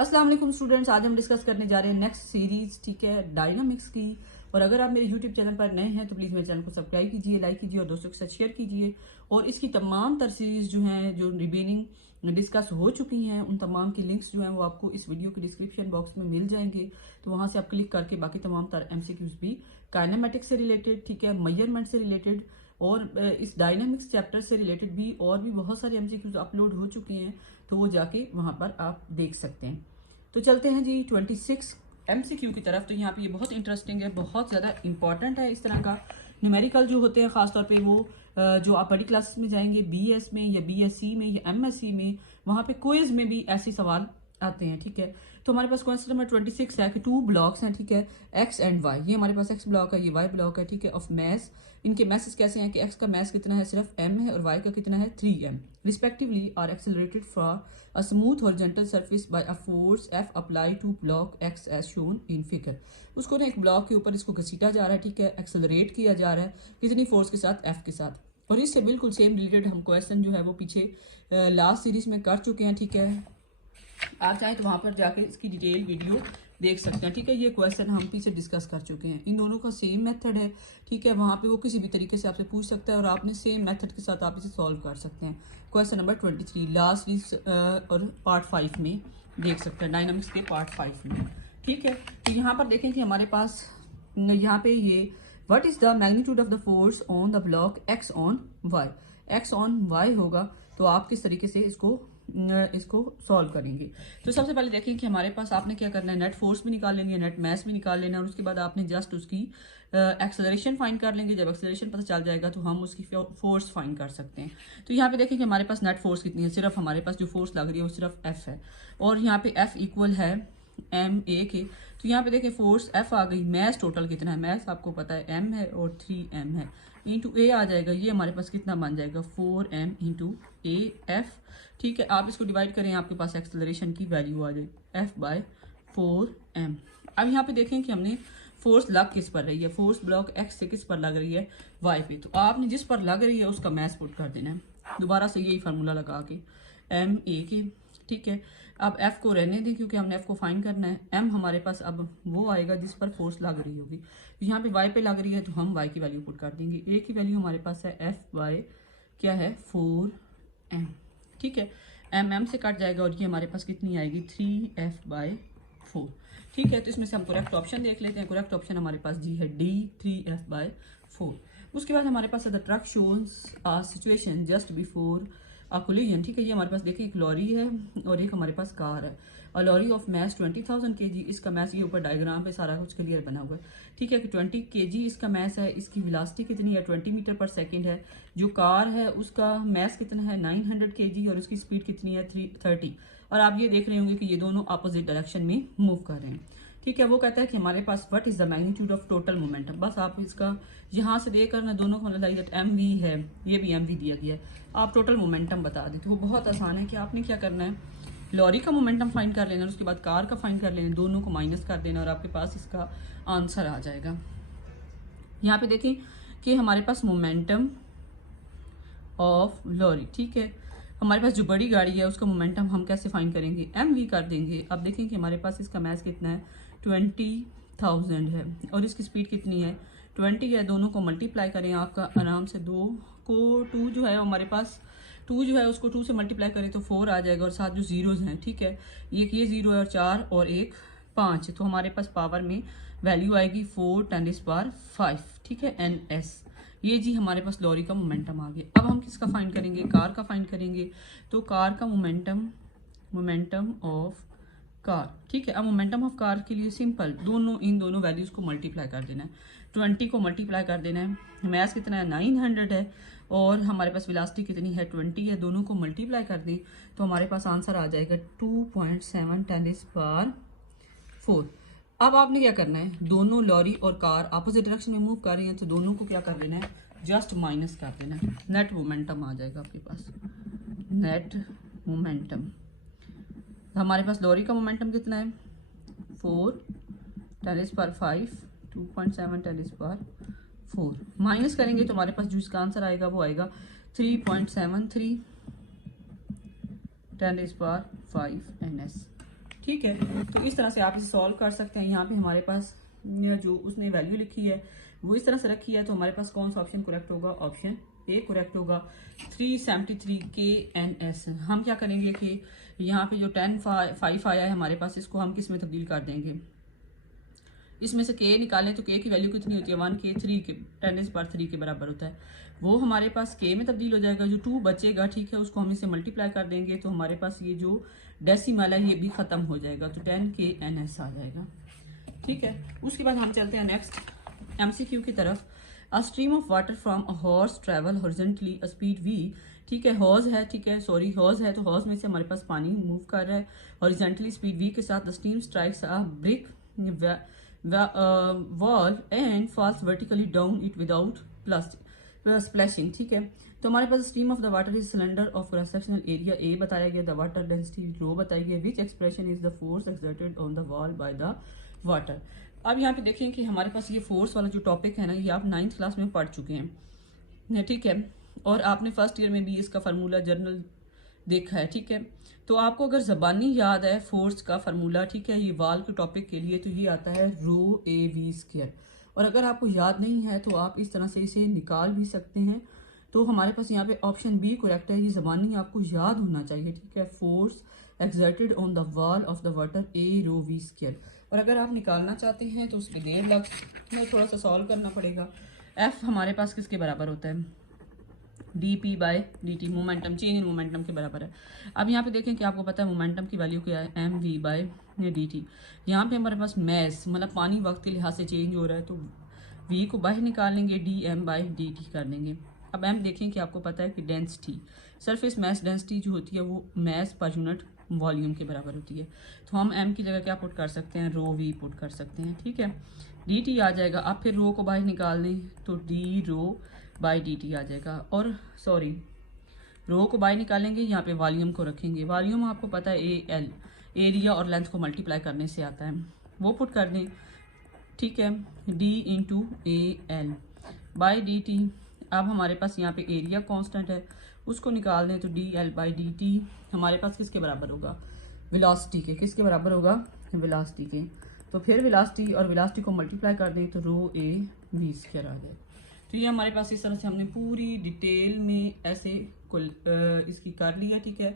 अस्सलाम वालेकुम स्टूडेंट्स, आज हम डिस्कस करने जा रहे हैं नेक्स्ट सीरीज, ठीक है, डायनामिक्स की। और अगर आप मेरे यूट्यूब चैनल पर नए हैं तो प्लीज़ मेरे चैनल को सब्सक्राइब कीजिए, लाइक कीजिए और दोस्तों के साथ शेयर कीजिए। और इसकी तमाम तर सीरीज जो हैं, जो रिमेनिंग डिस्कस हो चुकी हैं, उन तमाम की लिंक्स जो हैं वो आपको इस वीडियो के डिस्क्रिप्शन बॉक्स में मिल जाएंगे। तो वहाँ से आप क्लिक करके बाकी तमाम तर MCQs भी काइनेमेटिक्स से रिलेटेड, ठीक है, मेजरमेंट से रिलेटेड और इस डायनामिक्स चैप्टर से रिलेटेड भी और भी बहुत सारे MCQs अपलोड हो चुके हैं, तो वो जाके वहाँ पर आप देख सकते हैं। तो चलते हैं जी 26 MCQ की तरफ। तो यहाँ पे ये बहुत इंटरेस्टिंग है, बहुत ज़्यादा इंपॉर्टेंट है। इस तरह का न्यूमेरिकल जो होते हैं ख़ासतौर पे वो जो आप बड़ी क्लासेस में जाएंगे, BS में या BSc में या MSc में, वहाँ पे क्विज में भी ऐसे सवाल आते हैं, ठीक है। तो हमारे पास क्वेश्चन नंबर 26 है कि 2 ब्लॉक्स हैं, ठीक है, X एंड Y। ये हमारे पास X ब्लॉक है, ये Y ब्लॉक है, ठीक है, ऑफ मैस। इनके मैसेज कैसे हैं कि X का मैस कितना है, सिर्फ M है, और Y का कितना है, 3M respectively, are accelerated for a smooth horizontal surface by a force F applied to block X as shown in figure. उसको ना एक ब्लॉक के ऊपर इसको घसीटा जा रहा है, ठीक है, एक्सेलरेट किया जा रहा है, कितनी फोर्स के साथ, F के साथ। और इससे बिल्कुल सेम रिलेटेड हम क्वेश्चन जो है वो पीछे लास्ट सीरीज में कर चुके हैं, ठीक है। आप चाहें तो वहाँ पर जाकर इसकी डिटेल वीडियो देख सकते हैं, ठीक है। ये क्वेश्चन हम पीछे डिस्कस कर चुके हैं, इन दोनों का सेम मेथड है, ठीक है। वहाँ पे वो किसी भी तरीके से आपसे पूछ सकता है और आपने सेम मेथड के साथ आप इसे सॉल्व कर सकते हैं। क्वेश्चन नंबर 23 लास्ट और पार्ट 5 में देख सकते हैं, डायनामिक्स के पार्ट 5 में, ठीक है। तो यहाँ पर देखें कि हमारे पास यहाँ पे ये what is the magnitude of the force on the block X on Y। X on Y होगा, तो आप किस तरीके से इसको सॉल्व करेंगे। तो सबसे पहले देखें कि हमारे पास आपने क्या करना है, नेट फोर्स भी निकाल लेनी है, नेट मैस भी निकाल लेना है, और उसके बाद आपने जस्ट उसकी एक्सेलरेशन फाइंड कर लेंगे। जब एक्सेलरेशन पता चल जाएगा तो हम उसकी फोर्स फाइंड कर सकते हैं। तो यहाँ पे देखें कि हमारे पास नेट फोर्स कितनी है, सिर्फ हमारे पास जो फोर्स लग रही है वो सिर्फ F है, और यहाँ पे F इक्वल है MA के। तो यहाँ पे देखें फोर्स F आ गई, मैस टोटल कितना है, मैस आपको पता है M है और 3M है, इंटू A आ जाएगा। ये हमारे पास कितना बन जाएगा, 4M इंटू AF, ठीक है। आप इसको डिवाइड करें, आपके पास एक्सेलरेशन की वैल्यू आ जाएगी F/4M। अब यहाँ पे देखें कि हमने फोर्स लग किस पर रही है, फोर्स ब्लॉक X से किस पर लग रही है, Y पे। तो आपने जिस पर लग रही है उसका मैस पुट कर देना है, दोबारा से यही फार्मूला लगा के MA के, ठीक है। अब F को रहने दें क्योंकि हमने F को फाइंड करना है। M हमारे पास अब वो आएगा जिस पर फोर्स लग रही होगी। यहाँ पे Y पे लग रही है तो हम Y की वैल्यू पुट कर देंगे। A की वैल्यू हमारे पास है F/, क्या है, 4M, ठीक है। M से कट जाएगा और ये हमारे पास कितनी आएगी, 3F/4, ठीक है। तो इसमें से हम करेक्ट ऑप्शन देख लेते हैं। करेक्ट ऑप्शन हमारे पास जी है D, 3F/4। उसके बाद हमारे पास द ट्रक शोन्स a situation just before a collision, ठीक है। ये हमारे पास देखिए एक लॉरी है और एक हमारे पास कार है। और लॉरी ऑफ मैस 20,000 kg, इसका मैस ये ऊपर डायग्राम पे सारा कुछ क्लियर बना हुआ है, ठीक है, कि 20 kg इसका मैस है। इसकी वेलोसिटी कितनी है, 20 मीटर पर सेकंड है। जो कार है उसका मैस कितना है, 900 kg, और उसकी स्पीड कितनी है, 330। और आप ये देख रहे होंगे कि ये दोनों अपोजिट डायरेक्शन में मूव कर रहे हैं, ठीक है। वो कहता है कि हमारे पास what is the magnitude of total momentum. बस आप इसका यहाँ से देकर ना दोनों को मतलब MV है, ये भी MV दिया गया है, आप टोटल मोमेंटम बता दें। तो वो बहुत आसान है कि आपने क्या करना है, लॉरी का मोमेंटम फाइंड कर लेना, उसके बाद कार का फाइंड कर लेना, दोनों को माइनस कर देना और आपके पास इसका आंसर आ जाएगा। यहाँ पे देखें कि हमारे पास मोमेंटम ऑफ लॉरी, ठीक है। हमारे पास जो बड़ी गाड़ी है उसका मोमेंटम हम कैसे फाइंड करेंगे, MV कर देंगे। अब देखें कि हमारे पास इसका मैस कितना है, 20,000 है, और इसकी स्पीड कितनी है, 20 है। दोनों को मल्टीप्लाई करें, आपका आराम से 2 जो है हमारे पास 2 जो है उसको 2 से मल्टीप्लाई करें तो 4 आ जाएगा, और साथ जो जीरोज हैं, ठीक है, एक ये 0 है और 4 और एक 5, तो हमारे पास पावर में वैल्यू आएगी 4 × 5, ठीक है, NS। ये जी हमारे पास लॉरी का मोमेंटम आ गया। अब हम किसका फाइंड करेंगे, कार का फाइंड करेंगे। तो कार का मोमेंटम ऑफ कार, ठीक है। अब मोमेंटम ऑफ कार के लिए सिंपल इन दोनों वैल्यूज को मल्टीप्लाई कर देना है। 20 को मल्टीप्लाई कर देना है, मैस कितना है, 900 है, और हमारे पास वेलोसिटी कितनी है, 20 है। दोनों को मल्टीप्लाई कर दें तो हमारे पास आंसर आ जाएगा 2.7 × 4। अब आपने क्या करना है, दोनों लॉरी और कार अपोजिट डायरेक्शन में मूव कर रही हैं, तो दोनों को क्या कर लेना है, जस्ट माइनस कर देना है। नेट मोमेंटम आ जाएगा आपके पास, नेट मोमेंटम। हमारे पास लॉरी का मोमेंटम कितना है, 4 × 5, 2.7 × 4, माइनस करेंगे तो हमारे पास जो इसका आंसर आएगा वो आएगा 3.73 × 5 NS। ठीक है। तो इस तरह से आप इसे सॉल्व कर सकते हैं। यहाँ पे हमारे पास जो उसने वैल्यू लिखी है वो इस तरह से रखी है, तो हमारे पास कौन सा ऑप्शन करेक्ट होगा? ऑप्शन ए करेक्ट होगा, 373 KNS। हम क्या करेंगे कि यहाँ पे जो 10 5 आया है हमारे पास, इसको हम किस में तब्दील कर देंगे? इसमें से k निकालें तो k की वैल्यू कितनी होती है? 1k 3 के 10⁻³ के बराबर होता है। वो हमारे पास k में तब्दील हो जाएगा। जो 2 बचेगा, ठीक है, उसको हम इसे मल्टीप्लाई कर देंगे तो हमारे पास ये जो डेसिमल है ये भी खत्म हो जाएगा, तो 10KNS आ जाएगा। ठीक है। उसके बाद हम चलते हैं नेक्स्ट MCQ की तरफ। A stream of water from a horse travel horizontally a speed v। ठीक है, हॉर्स है, ठीक है, सॉरी हॉर्स है, तो हॉर्स में से हमारे पास पानी मूव कर रहा है हॉरिजॉन्टली स्पीड v के साथ। The stream strikes a brick wall and falls vertically down it without splashing. ठीक है, तो हमारे पास stream of the water is cylinder of cross sectional area A बताया गया, द वाटर डेंसिटी रो बताई गई, which expression is the force exerted on the wall by the water. अब यहाँ पे देखें कि हमारे पास ये फोर्स वाला जो टॉपिक है ना, ये आप 9th क्लास में पढ़ चुके हैं, ठीक है, और आपने फर्स्ट ईयर में भी इसका फार्मूला जर्नल देखा है। ठीक है, तो आपको अगर ज़बानी याद है फोर्स का फार्मूला, ठीक है, ये वाल के टॉपिक के लिए, तो ये आता है रो ए वी स्क्वायर। और अगर आपको याद नहीं है तो आप इस तरह से इसे निकाल भी सकते हैं। तो हमारे पास यहाँ पे ऑप्शन बी करेक्ट है, ये ज़बानी आपको याद होना चाहिए। ठीक है, force exerted on the wall of the water A rho V square. और अगर आप निकालना चाहते हैं तो उसमें देर लग, थोड़ा सा सॉल्व करना पड़ेगा। एफ हमारे पास किसके बराबर होता है? dp/dt, momentum, change in momentum के बराबर है। अब यहाँ पे देखें कि आपको पता है मोमेंटम की वैल्यू क्या है? mv/dt। यहाँ पे हमारे पास मैस मतलब पानी वक्त के लिहाज से चेंज हो रहा है, तो v को बाहर निकालेंगे, dm/dt कर देंगे। अब m देखें कि आपको पता है कि डेंसिटी, सरफेस मैस डेंसिटी जो होती है वो मैस पर यूनिट वॉल्यूम के बराबर होती है, तो हम m की जगह क्या पुट कर सकते हैं? रो v पुट कर सकते हैं। ठीक है, dt आ जाएगा। अब फिर रो को बाहर निकाल दें तो d रो बाई dt आ जाएगा, और सॉरी रो को बाहर निकालेंगे, यहाँ पे वॉल्यूम को रखेंगे। वॉल्यूम आपको पता है AL, एरिया और लेंथ को मल्टीप्लाई करने से आता है, वो पुट कर दें। ठीक है, d into AL by dt। अब हमारे पास यहाँ पे एरिया कांस्टेंट है, उसको निकाल दें तो dl/dt हमारे पास किसके बराबर होगा? वेलोसिटी के। किसके बराबर होगा? वेलोसिटी के। तो फिर वेलोसिटी और वेलोसिटी को मल्टीप्लाई कर दें तो रो ए वी स्क्वायर आ जाए। तो ये हमारे पास इस तरह से हमने पूरी डिटेल में ऐसे इसकी कर लिया। ठीक है,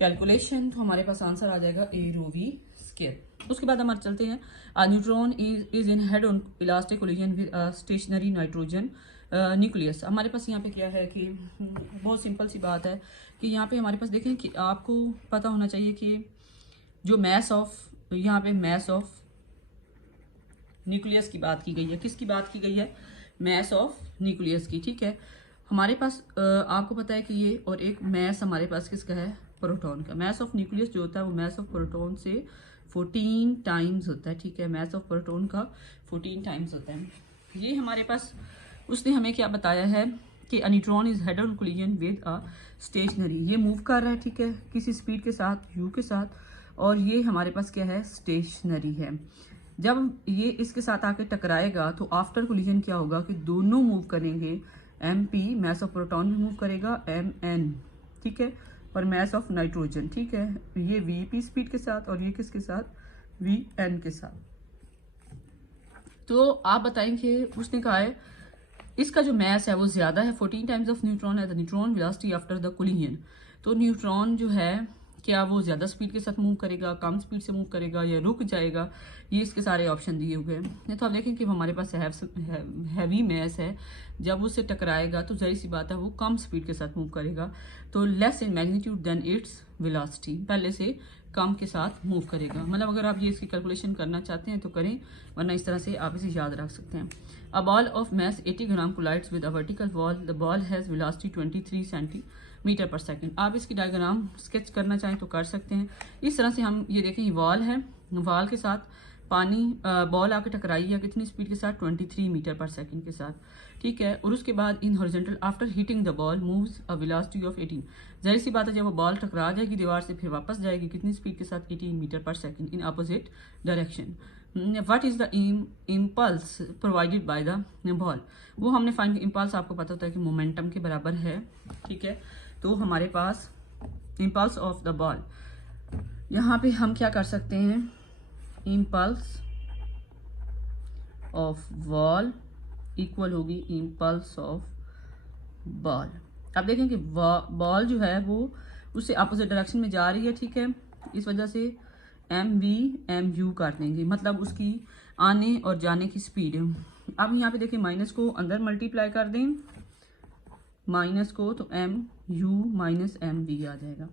कैलकुलेशन, तो हमारे पास आंसर आ जाएगा ए रो वी स्क्वायर। उसके बाद हमारे चलते हैं, neutron is in head on elastic collision with stationary nitrogen nucleus. हमारे पास यहाँ पे क्या है कि बहुत सिंपल सी बात है कि यहाँ पे हमारे पास देखें कि आपको पता होना चाहिए कि जो मैस ऑफ, यहाँ पे मैस ऑफ न्यूक्लियस की बात की गई है। किसकी बात की गई है? मैस ऑफ न्यूक्लियस की। ठीक है, हमारे पास आपको पता है कि ये, और एक मैस हमारे पास किसका है? प्रोटॉन का। मैस ऑफ न्यूक्लियस जो होता है वो मैस ऑफ प्रोटॉन से 14 टाइम्स होता है। ठीक है, मैस ऑफ प्रोटॉन का 14 टाइम्स होता है। ये हमारे पास उसने हमें क्या बताया है कि neutron is head on collision with a stationary, ये मूव कर रहा है, ठीक है, किसी स्पीड के साथ, u के साथ, और ये हमारे पास क्या है? स्टेशनरी है। जब ये इसके साथ आके टकराएगा तो आफ्टर कोलिजन क्या होगा कि दोनों मूव करेंगे, mp मैस ऑफ प्रोटॉन भी मूव करेगा, mn, ठीक है, और मैस ऑफ नाइट्रोजन, ठीक है, ये vp स्पीड के साथ और ये किसके साथ? vn के साथ। तो आप बताएंगे, उसने कहा है इसका जो मैस है वो ज्यादा है, 14 टाइम्स ऑफ न्यूट्रॉन है the neutron velocity after the collision. तो न्यूट्रॉन जो है क्या वो ज्यादा स्पीड के साथ मूव करेगा, कम स्पीड से मूव करेगा, या रुक जाएगा? ये इसके सारे ऑप्शन दिए हुए हैं। तो आप देखें कि हमारे पास हैवी मैस है, जब उससे टकराएगा तो जाहिर सी बात है वो कम स्पीड के साथ मूव करेगा, तो less in magnitude than its velocity, पहले से कम के साथ मूव करेगा। मतलब अगर आप ये इसकी कैलकुलेशन करना चाहते हैं तो करें, वरना इस तरह से आप इसे याद रख सकते हैं। A ball of mass 80 gram collides with a vertical wall, the ball has velocity 23 centimetre per second. आप इसकी डायग्राम स्केच करना चाहें तो कर सकते हैं। इस तरह से हम ये देखें, ये वॉल है, वॉल के साथ पानी बॉल आके टकराई है कितनी स्पीड के साथ? 23 मीटर पर सेकंड के साथ, ठीक है, और उसके बाद in horizontal after hitting the ball moves a velocity of 18। जाहिर सी बात है जब वो बॉल टकरा जाएगी दीवार से फिर वापस जाएगी कितनी स्पीड के साथ? 18 मीटर पर second in opposite direction. What is the impulse provided by the ball? वो हमने फाइंड, इम्पल्स आपको पता होता है कि मोमेंटम के बराबर है, ठीक है, तो हमारे पास इम्पल्स ऑफ द बॉल यहाँ पे हम क्या कर सकते हैं, इम्पल्स ऑफ बॉल इक्वल होगी इम्पल्स ऑफ बॉल। अब देखें कि बॉल जो है वो उससे अपोजिट डायरेक्शन में जा रही है, ठीक है, इस वजह से MV/MU कर देंगे, मतलब उसकी आने और जाने की स्पीड। अब यहाँ पे देखिए माइनस को अंदर मल्टीप्लाई कर दें, माइनस को, तो MU-MV आ जाएगा।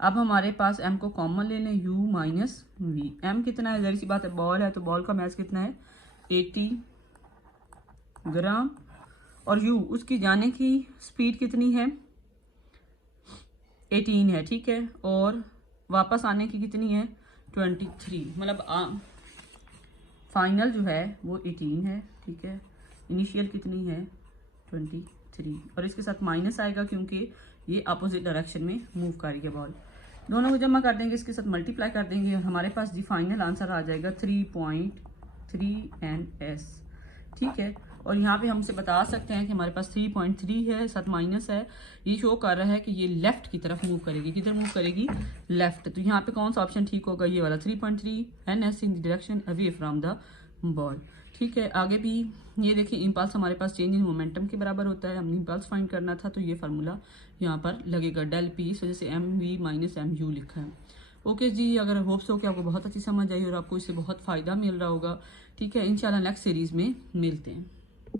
अब हमारे पास m को कॉमन ले लें, U-V। m कितना है, जहरी सी बात है, बॉल है तो बॉल का मास कितना है, 80 ग्राम, और u उसकी जाने की स्पीड कितनी है, 18 है, ठीक है, और वापस आने की कितनी है, 23, मतलब फाइनल जो है वो 18 है, ठीक है, इनिशियल कितनी है 23, और इसके साथ माइनस आएगा क्योंकि ये अपोजिट डायरेक्शन में मूव कर रही है बॉल। दोनों को जमा कर देंगे, इसके साथ मल्टीप्लाई कर देंगे, हमारे पास जी फाइनल आंसर आ जाएगा 3.3 NS, ठीक है। और यहाँ पे हमसे बता सकते हैं कि हमारे पास 3.3 है, साथ माइनस है, ये शो कर रहा है कि ये लेफ्ट की तरफ मूव करेगी, किधर मूव करेगी, लेफ्ट। तो यहाँ पे कौन सा ऑप्शन ठीक होगा, ये वाला 3.3 NS in the direction away from the ball, ठीक है। आगे भी ये देखिए इम्पल्स हमारे पास चेंज इन मोमेंटम के बराबर होता है, हमने इम्पल्स फाइंड करना था तो ये फार्मूला यहाँ पर लगेगा डेल P, इस वजह से MV-MU लिखा है। ओके जी, अगर होप्स हो कि आपको बहुत अच्छी समझ आई और आपको इससे बहुत फ़ायदा मिल रहा होगा, ठीक है। इंशाल्लाह नेक्स्ट सीरीज़ में मिलते हैं।